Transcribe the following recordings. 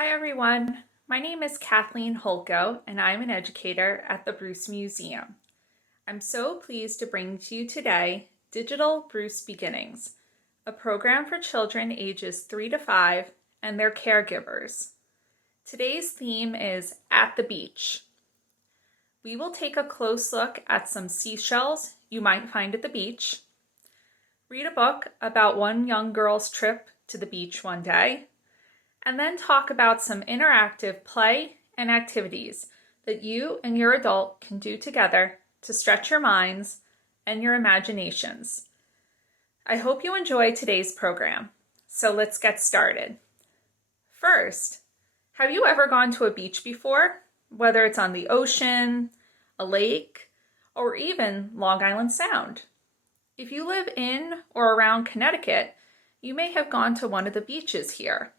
Hi everyone, my name is Kathleen Holko and I'm an educator at the Bruce Museum. I'm so pleased to bring to you today Digital Bruce Beginnings, a program for children ages 3 to 5 and their caregivers. Today's theme is At the Beach. We will take a close look at some seashells you might find at the beach, read a book about one young girl's trip to the beach one day, and then talk about some interactive play and activities that you and your adult can do together to stretch your minds and your imaginations. I hope you enjoy today's program, so let's get started. First, have you ever gone to a beach before, whether it's on the ocean, a lake, or even Long Island Sound? If you live in or around Connecticut, you may have gone to one of the beaches here.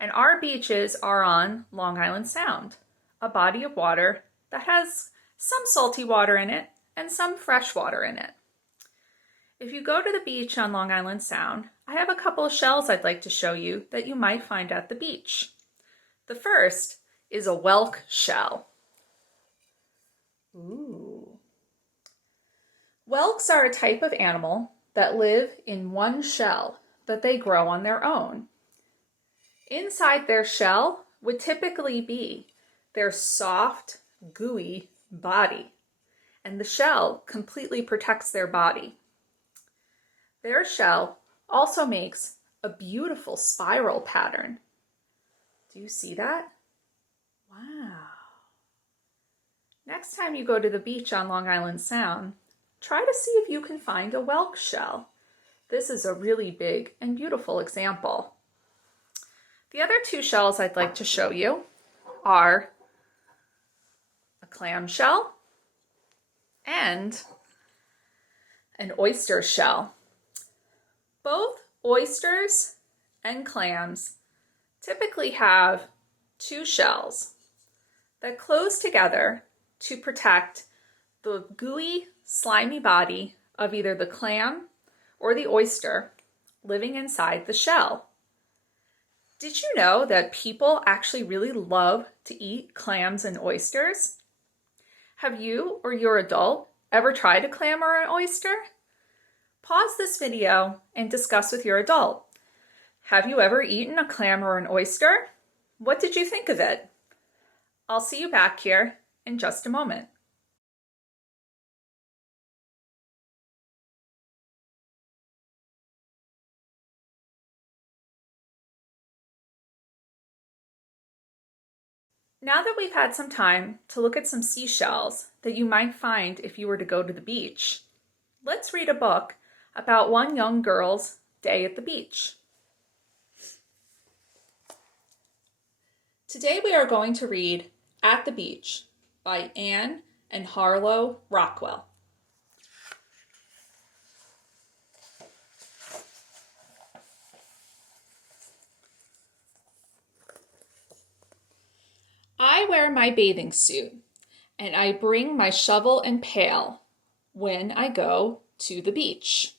And our beaches are on Long Island Sound, a body of water that has some salty water in it and some fresh water in it. If you go to the beach on Long Island Sound, I have a couple of shells I'd like to show you that you might find at the beach. The first is a Welk Shell. Ooh. Whelks are a type of animal that live in one shell that they grow on their own. Inside their shell would typically be their soft, gooey body, and the shell completely protects their body. Their shell also makes a beautiful spiral pattern. Do you see that? Wow. Next time you go to the beach on Long Island Sound, try to see if you can find a Welk shell. This is a really big and beautiful example. The other two shells I'd like to show you are a clam shell and an oyster shell. Both oysters and clams typically have two shells that close together to protect the gooey, slimy body of either the clam or the oyster living inside the shell. Did you know that people actually really love to eat clams and oysters? Have you or your adult ever tried a clam or an oyster? Pause this video and discuss with your adult. Have you ever eaten a clam or an oyster? What did you think of it? I'll see you back here in just a moment. Now that we've had some time to look at some seashells that you might find if you were to go to the beach, let's read a book about one young girl's day at the beach. Today we are going to read At the Beach by Anne and Harlow Rockwell. I wear my bathing suit, and I bring my shovel and pail when I go to the beach.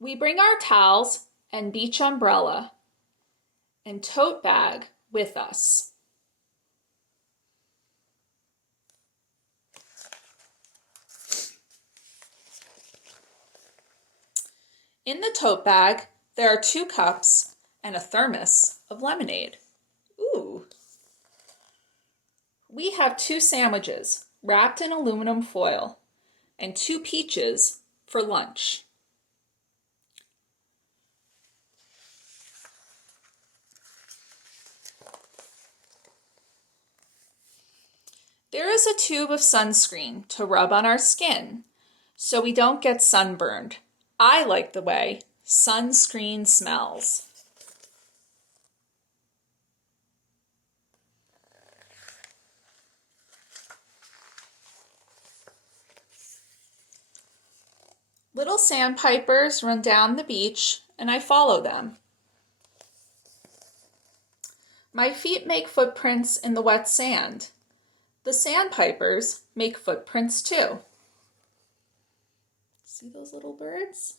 We bring our towels and beach umbrella and tote bag with us. In the tote bag, there are 2 cups and a thermos of lemonade. Ooh. We have 2 sandwiches wrapped in aluminum foil and 2 peaches for lunch. There is a tube of sunscreen to rub on our skin so we don't get sunburned. I like the way sunscreen smells. Little sandpipers run down the beach and I follow them. My feet make footprints in the wet sand. The sandpipers make footprints too. See those little birds?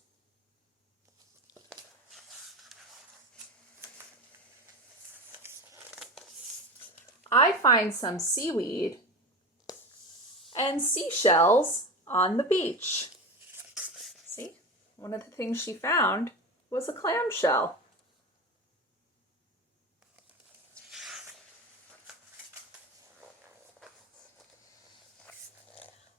I find some seaweed and seashells on the beach. See, one of the things she found was a clam shell.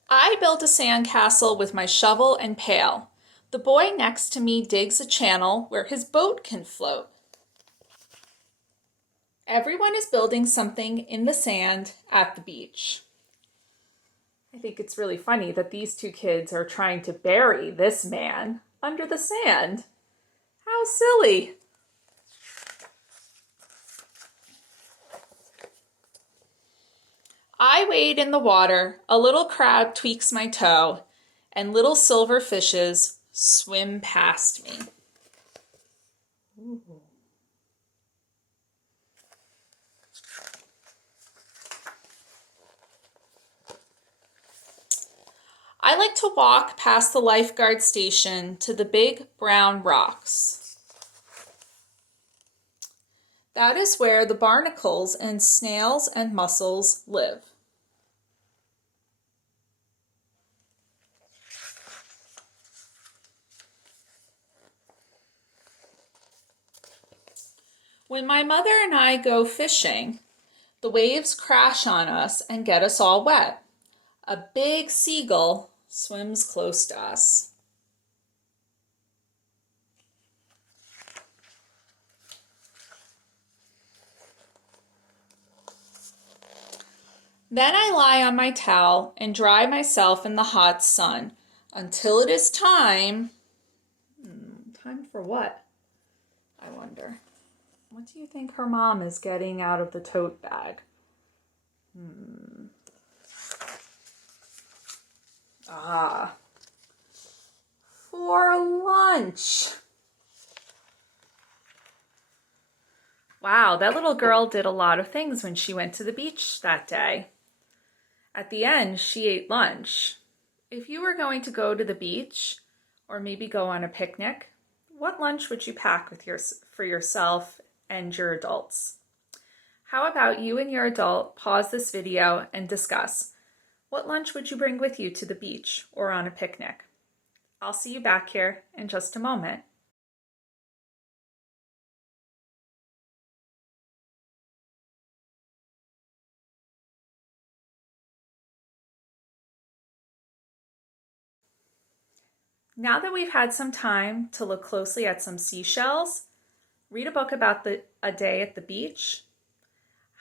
I built a sandcastle with my shovel and pail. The boy next to me digs a channel where his boat can float. Everyone is building something in the sand at the beach. I think it's really funny that these two kids are trying to bury this man under the sand. How silly! I wade in the water, a little crab tweaks my toe, and little silver fishes swim past me. Ooh. I like to walk past the lifeguard station to the big brown rocks. That is where the barnacles and snails and mussels live. When my mother and I go fishing, the waves crash on us and get us all wet. A big seagull swims close to us. Then I lie on my towel and dry myself in the hot sun until it is time. Time for what? I wonder. What do you think her mom is getting out of the tote bag? For lunch. Wow, that little girl did a lot of things when she went to the beach that day. At the end, she ate lunch. If you were going to go to the beach or maybe go on a picnic, what lunch would you pack for yourself and your adults? How about you and your adult pause this video and discuss, what lunch would you bring with you to the beach or on a picnic? I'll see you back here in just a moment. Now that we've had some time to look closely at some seashells, read a book about a day at the beach,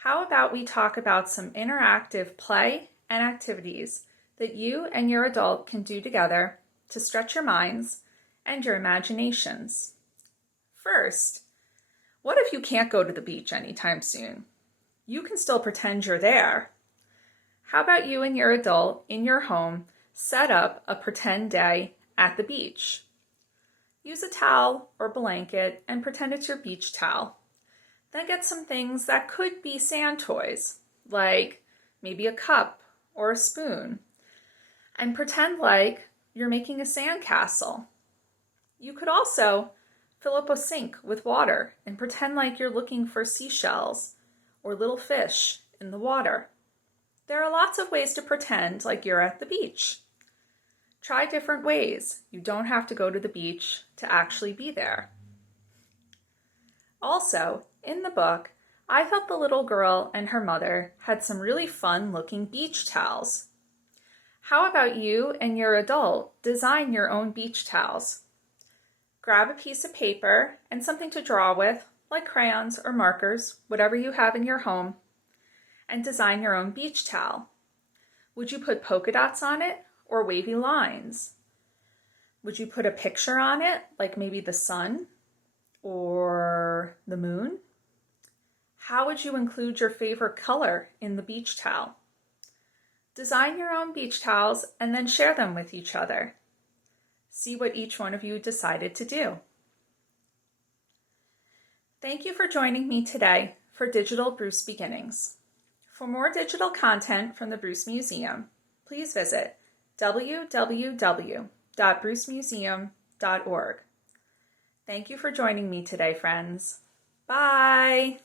how about we talk about some interactive play and activities that you and your adult can do together to stretch your minds and your imaginations. First, what if you can't go to the beach anytime soon? You can still pretend you're there. How about you and your adult in your home set up a pretend day at the beach? Use a towel or blanket and pretend it's your beach towel. Then get some things that could be sand toys, like maybe a cup or a spoon, and pretend like you're making a sand castle. You could also fill up a sink with water and pretend like you're looking for seashells or little fish in the water. There are lots of ways to pretend like you're at the beach. Try different ways. You don't have to go to the beach to actually be there. Also, in the book, I thought the little girl and her mother had some really fun-looking beach towels. How about you and your adult design your own beach towels? Grab a piece of paper and something to draw with, like crayons or markers, whatever you have in your home, and design your own beach towel. Would you put polka dots on it or wavy lines? Would you put a picture on it, like maybe the sun or the moon? How would you include your favorite color in the beach towel? Design your own beach towels and then share them with each other. See what each one of you decided to do. Thank you for joining me today for Digital Bruce Beginnings. For more digital content from the Bruce Museum, please visit www.brucemuseum.org. Thank you for joining me today, friends. Bye!